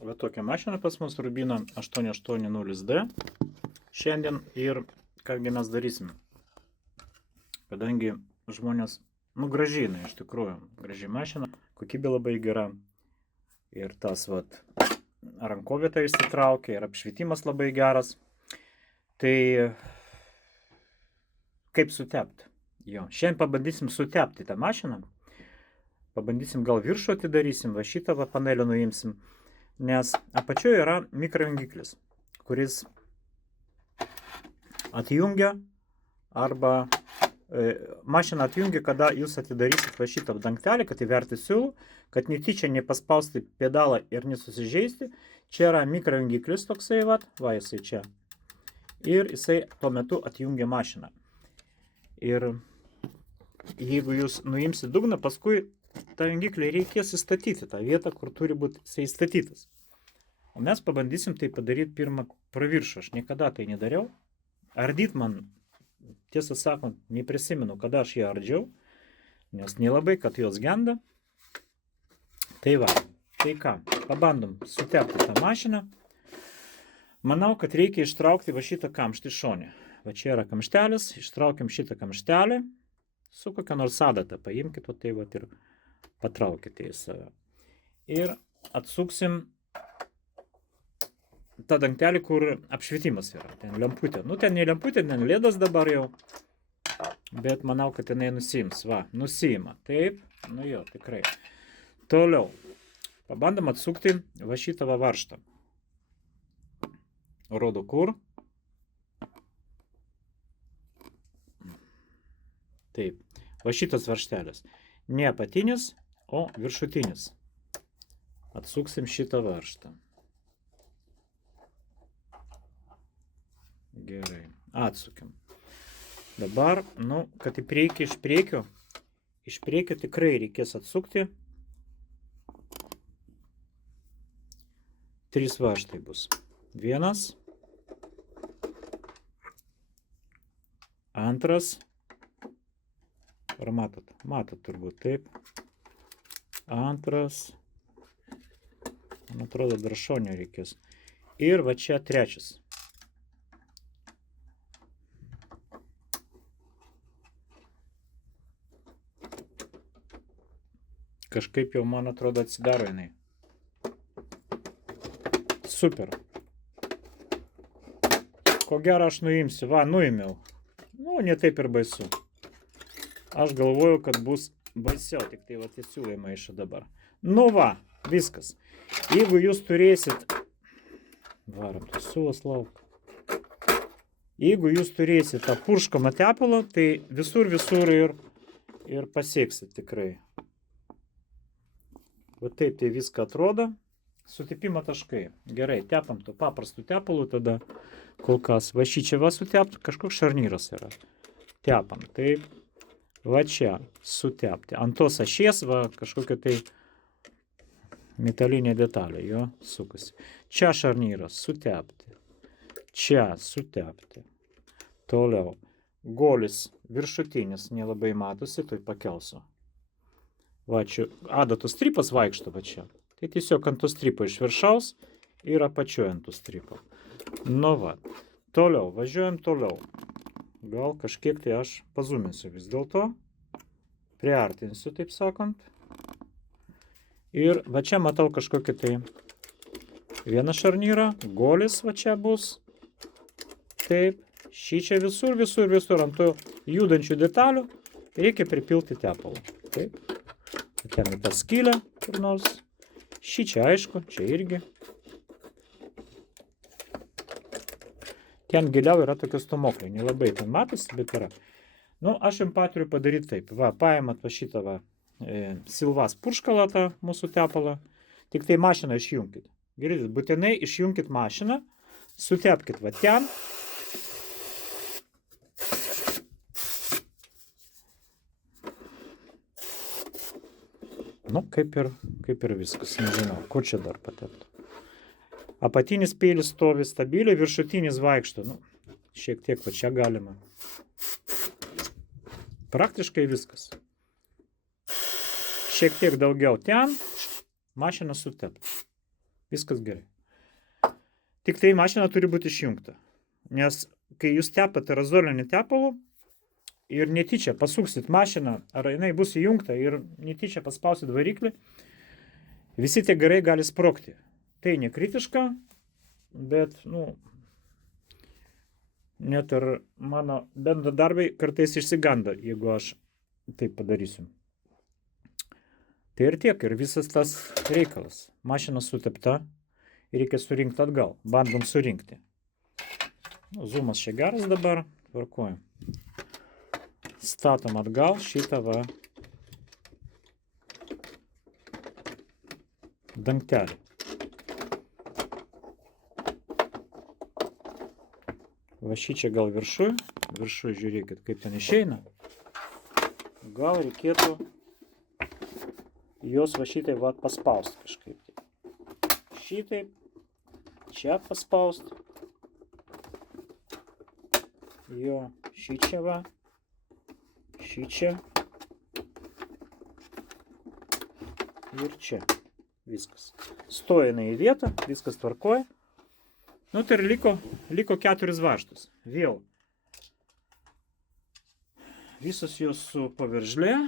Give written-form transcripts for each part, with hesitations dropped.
Va tokia mašina pas mus Rubino 880D. Šiandien ir kągi mes darysim. Kadangi žmonės, gražina iš tikrųjų, graži mašina, kokybė labai gera. Ir tas rankovietą išsitraukia, ir apšvietimas labai geras. Tai kaip sutepti? Jo, šiandien pabandysim sutepti tą mašiną. Pabandysim gal viršų atidarysim, va šitą panelį nuimsim. Nes apačioje yra mikrojungiklis, kuris atjungia arba mašiną atjungia, kada jūs atidarysit va šitą dangtelį, kad įverti siūlų, kad netyčia nepaspausti pedalą ir nesusižeisti. Čia yra mikrojungiklis toksai, va jisai čia. Ir jisai tuo metu atjungia mašiną. Ir jeigu jūs nuimsit dugną, paskui tą jungiklį reikės įstatyti, tą vietą, kur turi būti jisai įstatytas. O mes pabandysim tai padaryti pirmą praviršą. Aš niekada tai nedariau. Ardyt man, tiesą sakant, neprisimenu, kada aš ją ardžiau, nes nelabai, kad jos genda. Tai va, tai ką, pabandom sutepti tą mašiną. Manau, kad reikia ištraukti va šitą kamštį šonę. Va čia yra kamštelis, ištraukiam šitą kamštelį, su kokia nors adata, paimkit, o tai va ir patraukite į save. Ir atsuksim tą dangtelį, kur apšvietimas yra, ten lemputė. Ten ne lemputė, ten lėdas dabar jau, bet manau, kad jinai nusiims. Va, nusiima. Taip, jo, tikrai. Toliau, pabandom atsukti va šitą varžtą. Rodo kur. Taip, va šitas varžtelis. Ne apatinis, o viršutinis. Atsuksim šitą varžtą. Gerai, atsukim. Dabar, kad į priekį iš priekio tikrai reikės atsukti. 3 varžtai bus. 1. 2. Ar matot? Matot turbūt, taip. 2. Man atrodo, dar šonio reikės. Ir va čia 3. Kažkaip jau, man atrodo, atsidaro jinai. Super. Ko gero aš nuimsiu. Va, nuėmiau. Ne taip ir baisu. Aš galvoju, kad bus baisiau, tik tai va tie siūlai maišo dabar. Va, viskas. Jeigu jūs turėsit, varom tas siūlas lauk. Jeigu jūs turėsit tą purškamą tepalą, tai visur ir pasieksit tikrai. Va taip tai viską atrodo. Sutepimo taškai. Gerai, tepam to paprastų tepalų tada kol kas. Va šį čia va sutepti, kažkoks šarnyras yra. Tepam, taip. Va čia sutepti. Ant tos ašies va kažkokia tai metalinė detalė, jo sukasi. Čia šarnyras, sutepti. Čia sutepti. Toliau. Golis viršutinis nelabai matosi, tai pakelsiu. Va čia adatos strypas vaikšto va čia. Tai tiesiog ant to strypo iš viršaus ir apačioje ant to strypo. Va. Toliau, važiuojam toliau. Gal kažkiek tai aš pazuminsiu vis dėlto. Priartinsiu, taip sakant. Ir va čia matau kažkokį tai vieną šarnyrą. Golis va čia bus. Taip. Šį čia visur ant to judančių detalių reikia pripilti tepalą. Taip. Ten į tą skylę kur nors. Šį čia aišku, čia irgi. Ten giliau yra tokios stomokliai. Nelabai ten matosi, bet yra. Aš jums paturiu padaryti taip. Va, paimat va šitą silvas purškalą tą mūsų tepalą. Tik tai mašiną išjungkit. Girdit, būtinai išjungkit mašiną. Sutepkit va ten. Kaip ir viskas, nežinau, kur čia dar patepti. Apatinis peilis stovi stabiliai, viršutinis vaikšto. Šiek tiek va čia galima. Praktiškai viskas. Šiek tiek daugiau ten, mašiną sutepti. Viskas gerai. Tik tai mašina turi būti išjungta. Nes kai jūs tepate aerozoliniu tepalu ir netyčia pasuksit mašiną, ar jinai bus įjungta ir netyčia paspausit variklį, visi tie garai gali sprogti. Tai nekritiška, bet, net ir mano bendradarbiai kartais išsiganda, jeigu aš taip padarysiu. Tai ir tiek, ir visas tas reikalas. Mašina sutepta ir reikia surinkti atgal. Bandom surinkti. Zoomas čia geras dabar. Tvarkuoju. Statom atgal šitą va dangtelį. Va šį čia gal viršui. Viršui žiūrėkit, kaip ten išeina. Gal reikėtų jos va šitai va paspaust kažkaip. Šitaip. Čia paspaust. Jo, šį čia va. Šį čia. Ir čia. Viskas. Stoja jinai į vietą, viskas tvarkoja. Tai ir liko 4 varžtus. Vėl. Visos jos su paveržlė.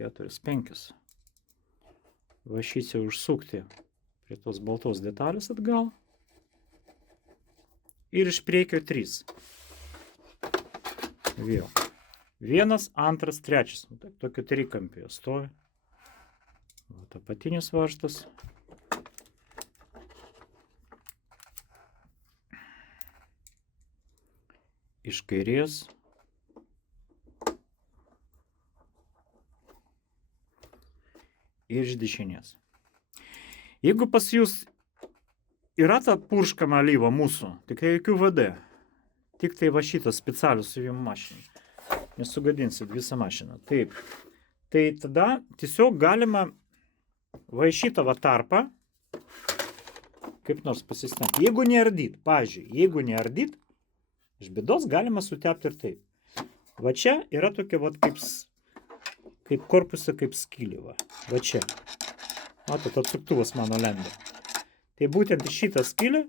4-5. Va šičia užsukti prie tos baltos detalės atgal. Ir iš priekio 3. Vėl. 1, 2, 3. Tokio trikampio stovi. Apatinis varžtas. Iš kairės. Ir iš dešinės. Jeigu pas jūs yra ta purškama alyva mūsų, tik jokių VD, tik tai va šitas specialius su jum mašinai, nesugadinsit visą mašiną. Taip. Tai tada tiesiog galima va šitą va tarpą kaip nors pasistengti. Jeigu neardyt, pavyzdžiui, jeigu neardyt, iš bėdos galima sutepti ir taip. Va čia yra tokia va kaip korpusą, kaip skylė. Va čia. Matot, atsuktuvas mano lenda. Tai būtent šitą skylę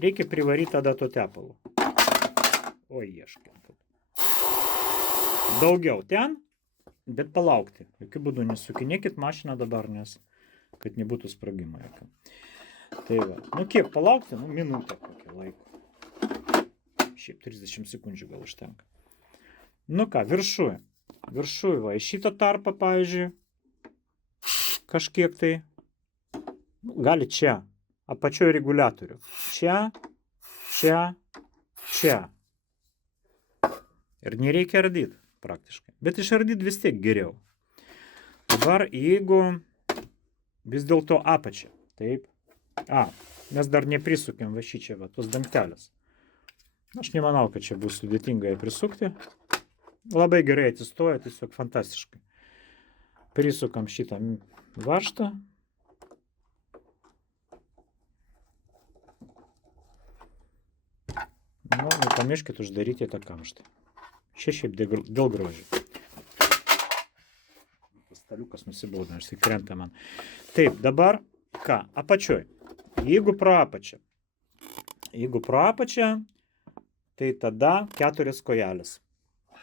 reikia privaryti tada to tepalu. Oi, ieškant. Daugiau ten, bet palaukti. Jokių būdų nesukinėkit mašiną dabar, nes kad nebūtų sprogimo jokio. Tai va. Kiek palaukti? Minutę kokį laiko. Šiaip 30 sekundžių gal užtenka. Ką, viršui. Viršui va, į šitą tarpą, pavyzdžiui, kažkiek tai, gali čia, apačioj reguliatorių. Čia, čia, čia. Ir nereikia ardyti praktiškai. Bet išardyti vis tiek geriau. Dabar, jeigu vis dėlto apačia, taip, mes dar neprisukėm va šičia, va, tos dangtelės. Aš nemanau, kad čia bus sudėtinga ją prisukti. Labai gerai atsistoja, tiesiog fantastiškai. Prisukam šitą varžtą. Nepamirškit uždaryti tą kamštą. Šiaip dėl grožio. Staliukas nusibaudė, aš tai krenta man. Taip, dabar ką? Apačioj. Jeigu pro apačią, tai tada 4 kojelės.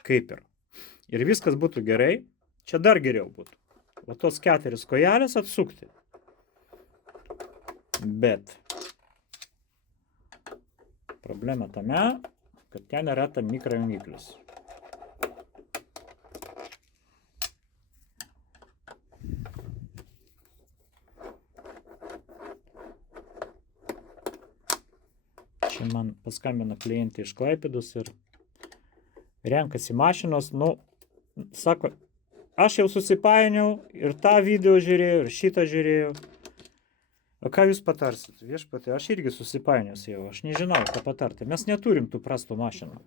Kaip ir. Ir viskas būtų gerai. Čia dar geriau būtų. O tos 4 kojelės atsukti. Bet problema tame, kad ten yra tam mikrojungiklis. Čia man paskambino klientė iš Klaipėdos ir renkasi mašinos, sako, aš jau susipainiau ir tą video žiūrėjau, ir šitą žiūrėjau. O ką jūs patarsit? Viešpatie, aš irgi susipainius jau, aš nežinau, ką patarti. Mes neturim tų prastų mašinų.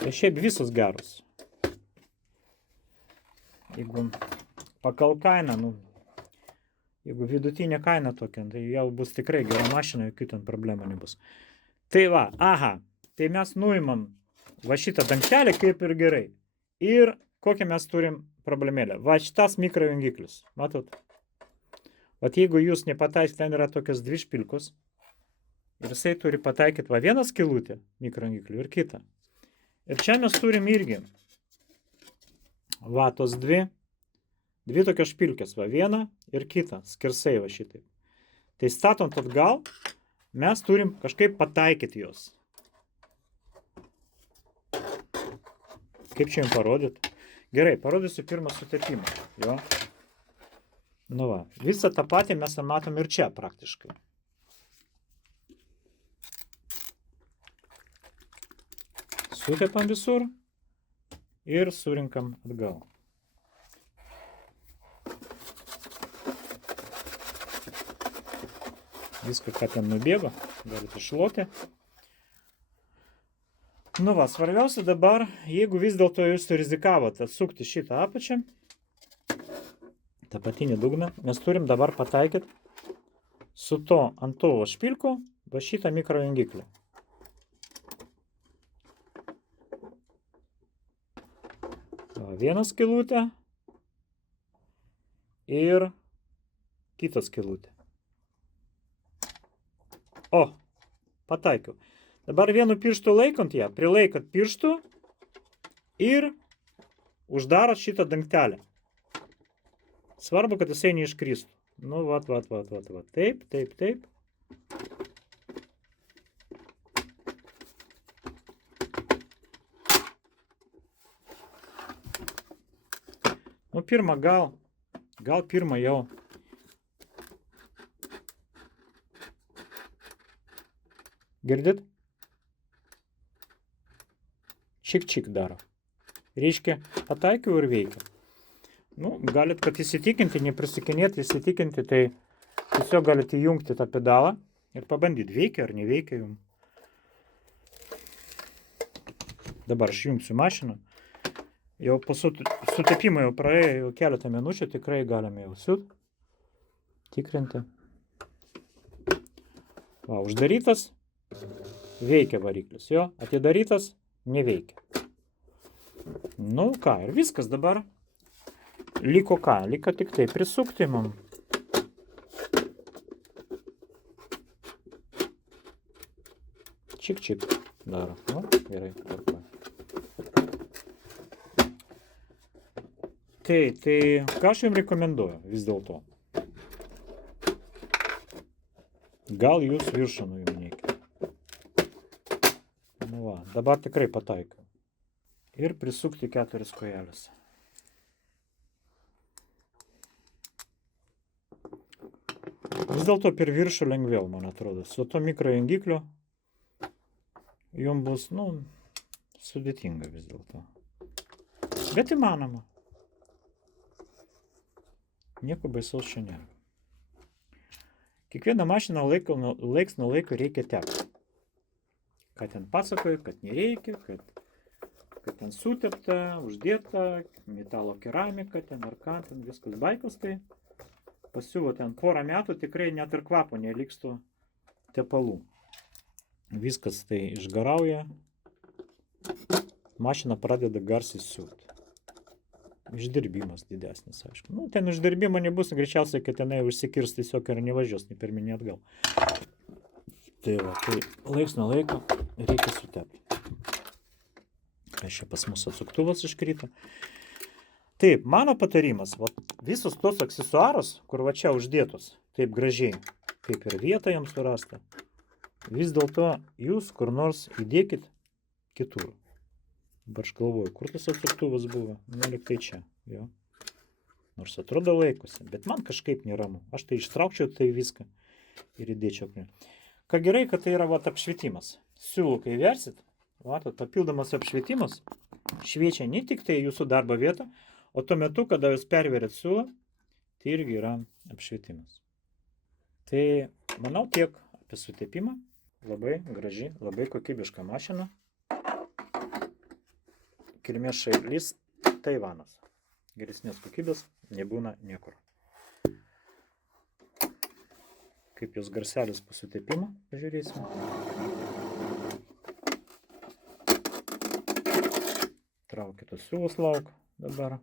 Tai šiaip visos geros. Jeigu pagal kainą, jeigu vidutinė kaina tokia, tai jau bus tikrai gera mašina, jokių ten problemų nebus. Tai va, tai mes nuimam va šitą dangtelį kaip ir gerai. Ir kokią mes turim problemėlę. Va šitas mikrojungiklis. Matot? Vat jeigu jūs nepataikit, ten yra tokios dvi špilkos. Ir jisai turi pataikyti va vieną skylutę mikroangiklių ir kitą. Ir čia mes turim irgi va tos dvi tokios špilkės, va vieną ir kitą, skersai va šitaip. Tai statant atgal, mes turim kažkaip pataikyti jos. Kaip čia jums parodyti? Gerai, parodysiu pirmą sutepimą. Jo. Nu va, visą tą patį mes matom ir čia praktiškai. Sutepam visur ir surinkam atgal. Viską, ką ten nubėgo, galite išloti. Nu va, svarbiausia dabar, jeigu vis dėlto jūs rizikavote atsukti šitą apačią, tą patinį dugną, mes turim dabar pataikyti su to ant to špilko va šitą mikroangiklį. Vieną skylutę ir kitą skylutę. O, pataikiau. Dabar vienu pirštu laikant ją, prilaikant pirštų ir uždarot šitą dangtelę. Svarbu, kad jisai neiškristų. Nu, vat. Taip. Nu, pirmą gal pirmą jau. Girdit? Čik daro. Reiškia, pataikiau ir veikia. Nu, galit, kad įsitikinti, neprisikinėti, įsitikinti, tai tiesiog galite įjungti tą pedalą ir pabandyti, veikia ar neveikia jums. Dabar aš jungsiu mašiną. Jau po sutepimo jau praėjo jau keletą minučių, tikrai galime jau siūt. Tikrinti. Va, uždarytas, veikia variklis, jo, atidarytas, neveikia. Nu ką, ir viskas dabar. Liko ką? Liko tik tai prisukti mum. Čik daro. Nu, gerai, tvarkoj. Tai ką aš jums rekomenduoju vis dėlto? Gal jūs viršų nuiminėkite. Nu va, dabar tikrai pataikiau. Ir prisukti 4 kojelės. Vis dėlto per viršų lengviau, man atrodo. Su to mikroangikliu jums bus, nu, sudėtinga vis dėlto. Bet įmanoma. Nieko baisaus čia nėra. Kiekvieną mašiną laiks nuo laiko reikia tepti. Ką ten pasakoju, kad nereikia, kad ten sutepta, uždėta, metalo keramika, ten ar ką, ten viskas baikos, tai pasiuvo ten porą metų, tikrai net ir kvapo neliks tų tepalų. Viskas tai išgarauja, mašina pradeda garsiai siūti. Išdirbimas didesnis, aišku. Nu, ten išdirbimo nebus, greičiausiai, kad tenai užsikirs tiesiog ir nevažiuos, nei pirminį atgal. Tai va, tai laiks nuo laiko reikia sutepti. Čia pas mus atsuktuvas iškrito. Taip, mano patarimas, va, visus tos aksesuarus, kur va čia uždėtos, taip gražiai, kaip ir vietą jiems surasta, vis dėlto jūs kur nors įdėkit kitur. Dabar aš galvoju, kur tas atsuktuvas buvo? Nu, liktai čia, jo. Nors atrodo laikosi, bet man kažkaip neramu. Aš tai ištraukčiau tai viską ir įdėčiau prie. Ką gerai, kad tai yra va apšvietimas. Siūlau, kai versit, va, papildomas apšvietimas šviečia ne tik tai jūsų darbo vietą, o tuo metu, kada jūs perverėt siūlą, tai irgi yra apšvietimas. Tai, manau, tiek apie sutepimą. Labai graži, labai kokybiška mašina. Kilmės šalis Taivanas. Geresnės kokybės nebūna niekur. Kaip jos garselis po sutepimo, pažiūrėsime. Traukitas siūlas lauk dabar.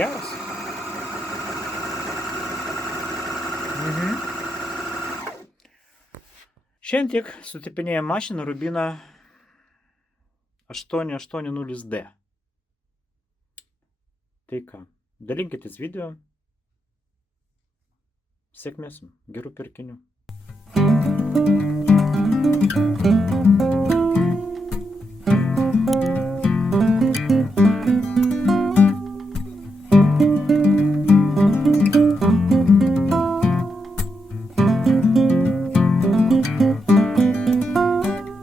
Geras. Šiandien tik sutipinėję mašiną Rubina 880D. Tai ką, dalinkitės video. Sėkmės, gerų pirkinių.